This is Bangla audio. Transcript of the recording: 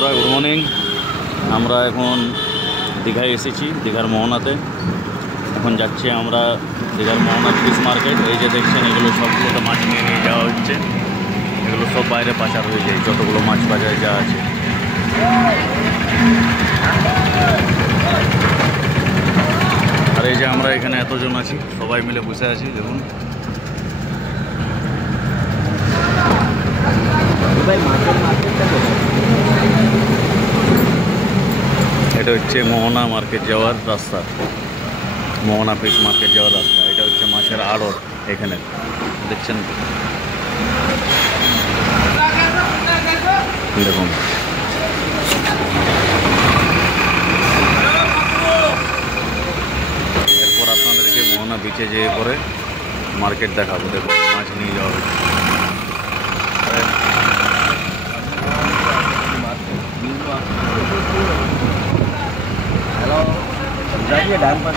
বন্ধুরা গুড মর্নিং। আমরা এখন দীঘায় এসেছি, দীঘার মোহনাতে। এখন যাচ্ছি আমরা দীঘার মোহনা ফিশ মার্কেট। এই যে দেখছেন এগুলো সবগুলোতে মাছ নিয়ে নিয়ে যাওয়া হচ্ছে। এগুলো সব বাইরে পাচার হয়ে যায়, যতগুলো মাছ বাজারে যা আছে। আর এই যে আমরা এখানে এতজন আছি, সবাই মিলে বসে আছি। দেখুন এটা হচ্ছে মোহনা মার্কেট যাওয়ার রাস্তা, মোহনা ফিশ মার্কেট যাওয়ার রাস্তা। এটা হচ্ছে মাছের আড়ত। এখানে দেখছেন, দেখুন এরপর আপনাদেরকে মোহনা বিচে যেয়ে পরে মার্কেট দেখাবো। দেখুন মাছ নিয়ে যাওয়া হচ্ছে। हेलो, डान पर